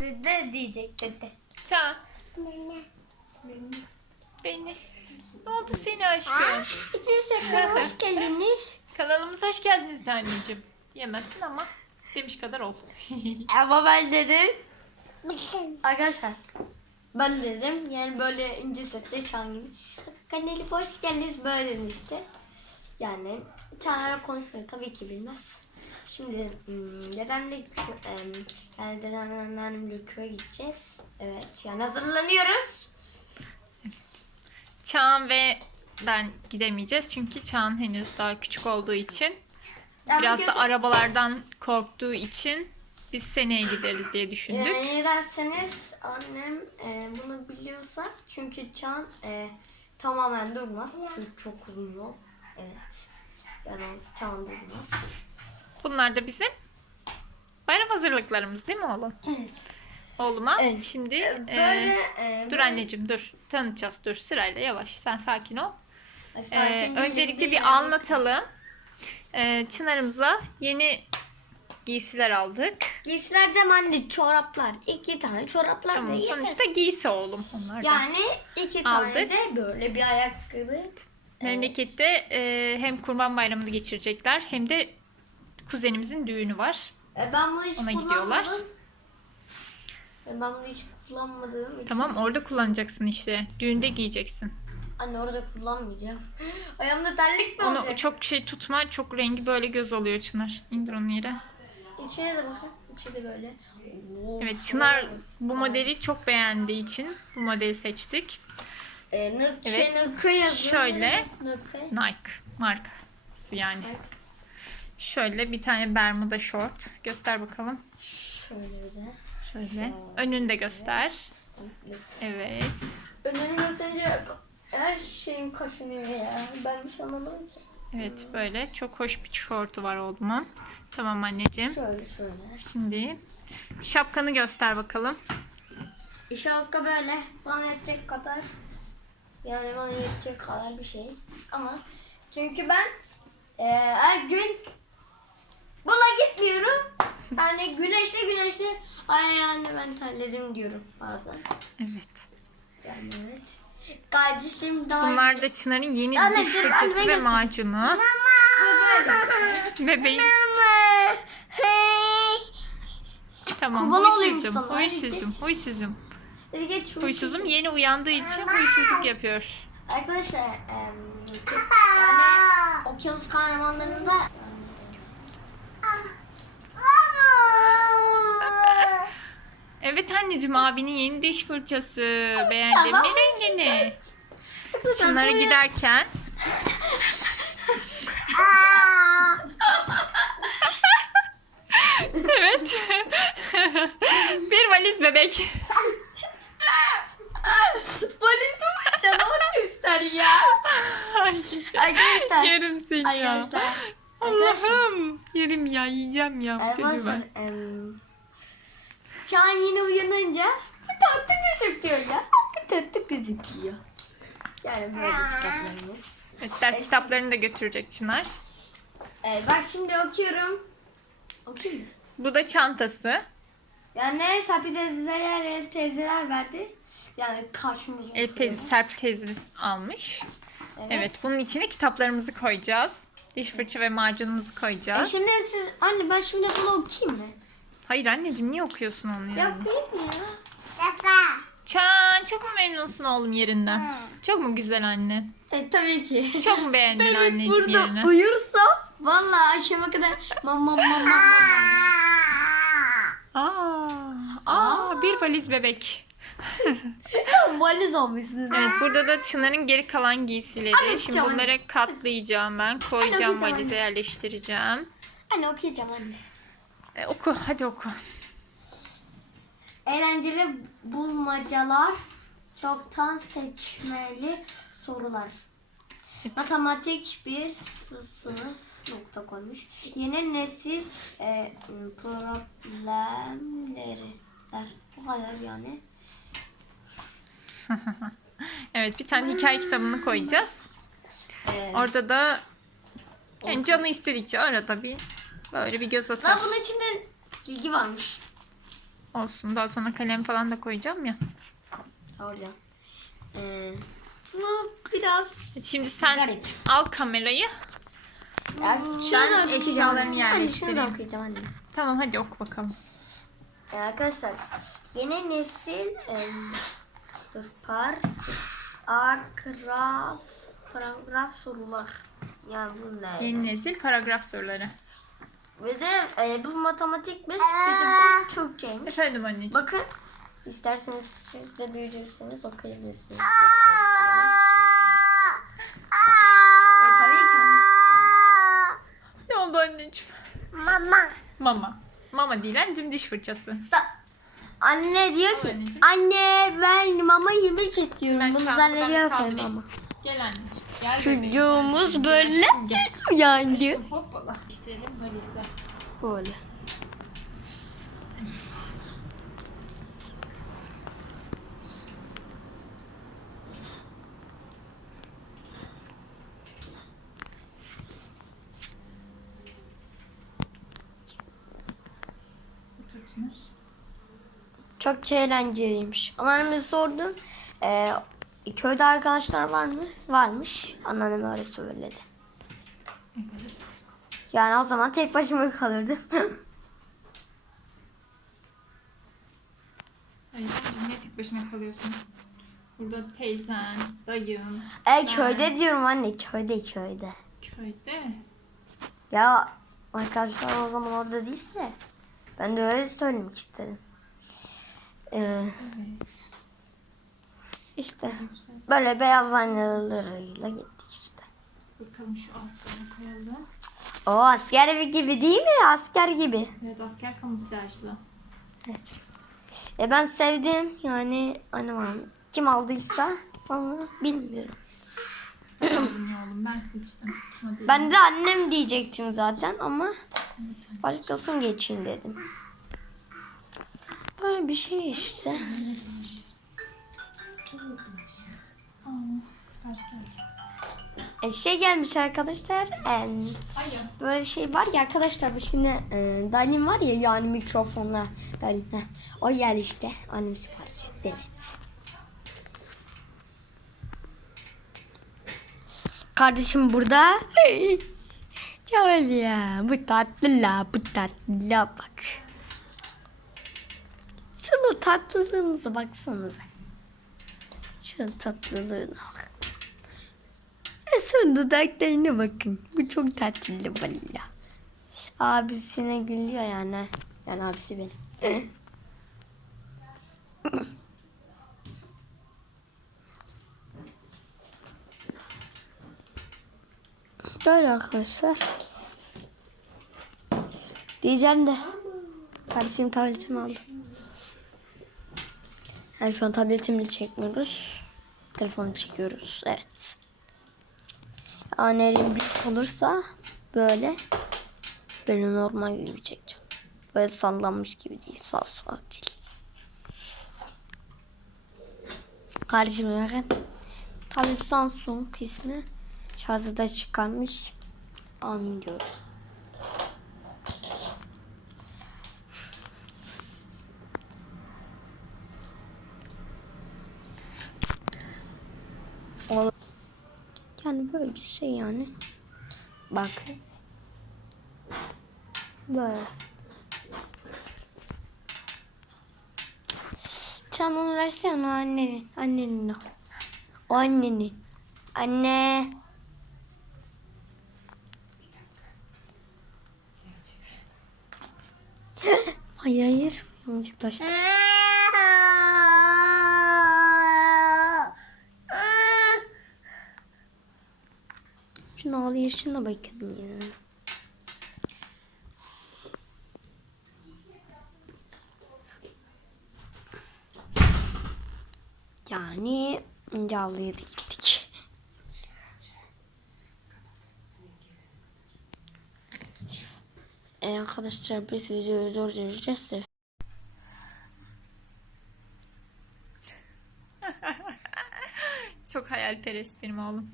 Dede diyecek dede. Can. Beni. Ne oldu seni aşkım? İçin hoş geldiniz. Kanalımıza hoş geldiniz de anneciğim. Yemezsin ama demiş kadar ol. Ama ben dedim. Arkadaşlar ben dedim yani böyle ince sesle çan gibi. Kanalı hoş geldiniz böyle işte. Yani çanarak konuşmuyor tabii ki bilmez. Şimdi hmm, dedemle yani dedemle anneannemle köye gideceğiz. Evet yani hazırlanıyoruz. Çağan ve ben gidemeyeceğiz çünkü Çağan henüz daha küçük olduğu için Yani biraz da arabalardan korktuğu için biz seneye gideriz diye düşündük. Yani derseniz annem e, bunu biliyorsa çünkü Çan e, tamamen durmaz. Çünkü çok uzun yol. Evet. Yani Çan durmaz. Bunlar da bizim bayram hazırlıklarımız değil mi oğlum? Evet. Oğluma Evet. şimdi Böyle e, e, dur böyle- anneciğim dur tanıtacağız dur sırayla yavaş sen sakin ol. Ee, sakin öncelikle bir anlatalım. Ee, Çınar'ımıza yeni giysiler aldık. Giysiler de anne çoraplar. iki tane çoraplar da Tamam, yeter. sonuçta giysi oğlum onlar da. Yani iki tane Aldık. de böyle bir ayakkabı. Memlekette e, hem Kurban Bayramı'nı geçirecekler hem de kuzenimizin düğünü var. E, ben bunu hiç Ona gidiyorlar. kullanmadım. E, Ben bunu hiç kullanmadığım için. Tamam orada kullanacaksın işte. Düğünde giyeceksin. Anne orada kullanmayacağım. Ayağımda terlik mi Onu olacak? çok şey tutma. Çok rengi böyle göz alıyor Çınar. İndir onu yere. İçine de bakın. İçi de böyle. Oo. Evet Çınar bu modeli çok beğendiği için bu modeli seçtik. Ee, Nike, Evet. Nike yazıyor. Şöyle. Nike. Nike markası yani. Şöyle bir tane bermuda short. Göster bakalım. Şöyle. Şöyle. Önünü de göster. Evet. Önünü gösterince her şeyin kaşınıyor ya. Ben bir şey anlamadım ki. Evet böyle. Çok hoş bir şortu var oğlumun. Tamam anneciğim. Şöyle şöyle. Şimdi şapkanı göster bakalım. İşalka böyle bana yetecek kadar yani bana yetecek kadar bir şey. Ama çünkü ben e, her gün buna gitmiyorum. Yani güneşli güneşli ay yani ben terledim diyorum bazen. Evet. Yani evet. Kardeşim daha Bunlar da Çınar'ın yeni Anne, diş fırçası anne ve macunu. Bebeğim. Tamam Kurban olayım huysuzum, huysuzum, huysuzum. Huysuzum yeni uyandığı için huysuzluk yapıyor. Arkadaşlar em, yani okyanus kahramanlarında Evet anneciğim abinin yeni diş fırçası. Beğendin mi rengini? Çınar'a giderken Evet. bir valiz bebek. Valizim canavar göster ya. Arkadaşlar. Yerim seni ya. Arkadaşlar. Allah'ım. Yerim ya yiyeceğim ya. Çocuğu Arkadaşlar. ben. Çağan yine uyanınca tatlı gözüküyor ya. Bu tatlı gözüküyor. Yani böyle kitaplarımız. Evet, ders kitaplarını da götürecek Çınar. Ee, bak şimdi okuyorum. Okuyayım mı? Bu da çantası. Yani Sapi teyzeler, Elif teyzeler verdi. Yani karşımıza Elif teyze, Serpil teyzemiz almış. Evet. Evet, bunun içine kitaplarımızı koyacağız. Diş fırça ve macunumuzu E koyacağız. şimdi siz, anne ben şimdi bunu okuyayım mı? Hayır anneciğim niye okuyorsun onu Ya ya? okuyayım mı ya? Çan çok mu memnunsun oğlum yerinden? Çok mu güzel anne? E tabii ki. Çok mu beğendin Evet anneciğim burada yerini? uyursam vallahi akşama kadar mam mam mam mam mam. Aa, aa, bir valiz bebek. Tam valiz olmuşsun. Evet burada da Çınar'ın geri kalan giysileri. Anne, Şimdi bunları katlayacağım ben. Koyacağım tamam. valize yerleştireceğim. Anne okuyacağım anne. E, oku hadi oku. Eğlenceli bulmacalar, çoktan seçmeli sorular. Evet. Matematik bir sı- sınıf nokta koymuş. Yeni nesil e, problemleri. Bu kadar yani. Evet bir tane hikaye kitabını koyacağız. E, Orada da yani canı istedikçe arada bir böyle bir göz atar. Lan bunun içinde silgi varmış. Olsun. Daha sana kalem falan da koyacağım ya. Soracağım. Ee, bu biraz Şimdi sen Garip. al kamerayı. Ya, Ben eşyalarını Anne şunu yerleştireyim. da okuyacağım anne. Tamam hadi oku bakalım. Ee, arkadaşlar yeni nesil e, dur par akraf paragraf sorular. Yani bu ne? Yeni nesil paragraf soruları. Ve de e, bu matematikmiş bir de bu Türkçeymiş. Efendim anneciğim. Bakın isterseniz siz de büyütürseniz okuyabilirsiniz. E, tabii ki. Ne oldu anneciğim? Mama. Mama. Mama değil anneciğim diş fırçası. Sa- Anne diyor ki Anneciğim. anne ben mama yemek istiyorum. Ben Bunu çantadan zannediyor ki kaldırayım. mama. Gel anneciğim. Gel bebeğim. Çocuğumuz böyle Gel. yani Hoppala. İşlerim valizler. böyle. Çok eğlenceliymiş. Anneanneme sordum. Ee, köyde arkadaşlar var mı? Varmış. Anneannem öyle söyledi. Evet. Yani o zaman tek başıma kalırdım. Anneciğim niye tek başına kalıyorsun? Burada teyzen, dayın, e köyde diyorum anne. Köyde köyde. köyde. Ya arkadaşlar o zaman orada değilse ben de öyle söylemek istedim. Ee, Evet. işte Güzel. böyle beyaz aynalarıyla gittik işte. Bakalım şu altlarına koyalım. O asker evi gibi değil mi? Asker gibi. Evet asker kamuflajlı. Evet. E ben sevdim yani annem kim aldıysa onu bilmiyorum. Ben oğlum ben seçtim. Hadi. Ben de annem diyecektim zaten ama Evet, başkasını geçeyim dedim. Böyle bir şey işte. Aa, sipariş geldi. E, şey gelmiş arkadaşlar. Hayır. böyle şey var ya arkadaşlar bu şimdi e, Dalin var ya yani mikrofonla Dalin. heh, o geldi işte. Annem sipariş etti. Evet. Kardeşim burada. Çok ya. Bu tatlı la. Bu tatlı la bak. Şunu tatlılığınıza baksanıza. Şu tatlılığına bak. Son dudaklarına bakın. Bu çok tatlı valla. Abisine gülüyor yani. Yani abisi benim. Böyle arkadaşlar. Diyeceğim de. Kardeşim tabletimi aldı. Yani şu an tabletimle çekmiyoruz. Telefonu çekiyoruz. Evet. Elim büyük olursa böyle böyle normal gibi çekeceğim. Böyle sallanmış gibi değil. Sağ sağ değil. Kardeşim bakın. Tablet Samsung ismi. Şarjı da çıkarmış. Amin diyorum. O- Yani böyle bir şey yani. Bak. Böyle. Can onu versene o annenin. Annenin o. O annenin. Anne. hayır hayır. Yanlışlıkla Şunu ağlayışına bakın ya. Yani önce avluya da gittik. Ee, arkadaşlar biz videoyu durduracağız. Çok hayalperest benim oğlum.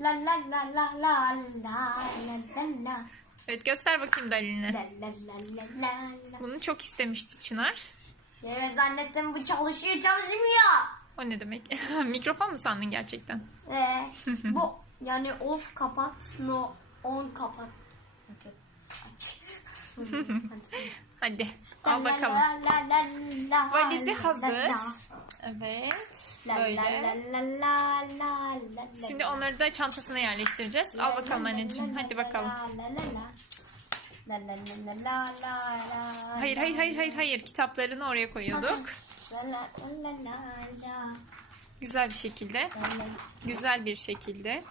La la la la la la la la la Evet göster bakayım Dalin'e. la la la la la la. Bunu çok istemişti Çınar. Evet zannettim bu çalışıyor çalışmıyor. O ne demek? Mikrofon mu sandın gerçekten? Ee, bu yani off kapat no on kapat. Aç. Hadi Al bakalım. Valizi hazır. Evet. Böyle. Şimdi onları da çantasına yerleştireceğiz. Al bakalım anneciğim. Hadi bakalım. Hayır hayır hayır hayır hayır. Kitaplarını oraya koyuyorduk. Güzel bir şekilde. Güzel bir şekilde.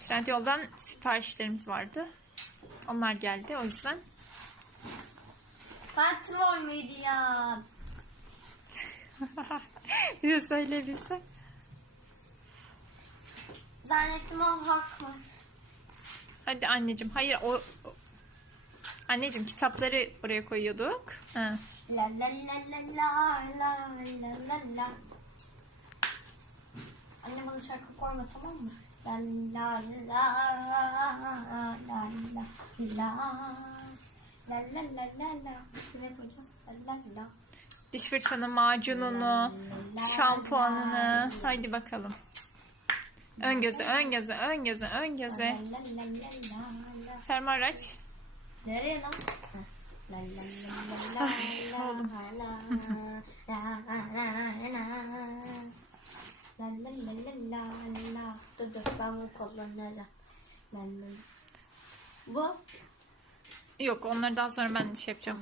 Trendyol'dan siparişlerimiz vardı. Onlar geldi o yüzden. Patron müdürüm. bir de söyleyebilsem. Zannettim o hak var. Hadi anneciğim. Hayır o... o- Anneciğim kitapları oraya koyuyorduk. Ha. La la la la la la la la la. Anne bana şarkı koyma tamam mı? La la la la la la La la la la la. Koyacağım. La la la. Diş fırçanı, macununu, şampuanını. Haydi bakalım. Ön göze, ön göze, ön göze, ön. La la la la la la. Fermuar aç. Nereye lan? La la la la la la oğlum. Dur ben bunu kullanacağım. Ben de. Bu. Yok onları daha sonra ben şey yapacağım.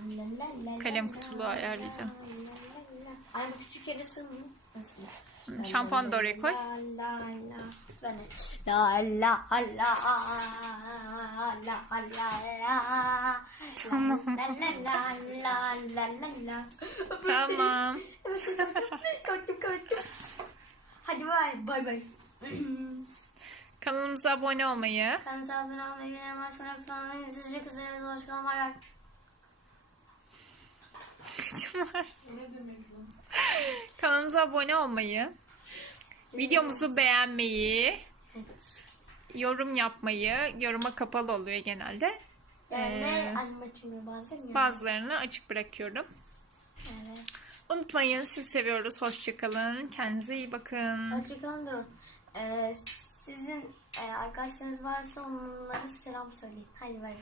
Kalem kutuluğu ayarlayacağım. Ay bu küçük yeri sığmıyor. Şampuanı da oraya koy. La la la la la Tamam. Tamam. Kapattım kapattım. Hadi bay bay bay. Kanalımıza abone olmayı, Kanalımıza abone olmayı, beğenmeyi, başvuruyu falan izleyecek üzere hoş kalın. Bay bay. kanalımıza abone olmayı, videomuzu beğenmeyi, Evet. yorum yapmayı, yoruma kapalı oluyor genelde. Yani Ee, bazen. Bazılarını açık bırakıyorum. Evet. Unutmayın sizi seviyoruz. Hoşçakalın. Kendinize iyi bakın. Hoşçakalın. Ee, sizin e, arkadaşlarınız varsa onlara selam söyleyin. Hadi bay bay.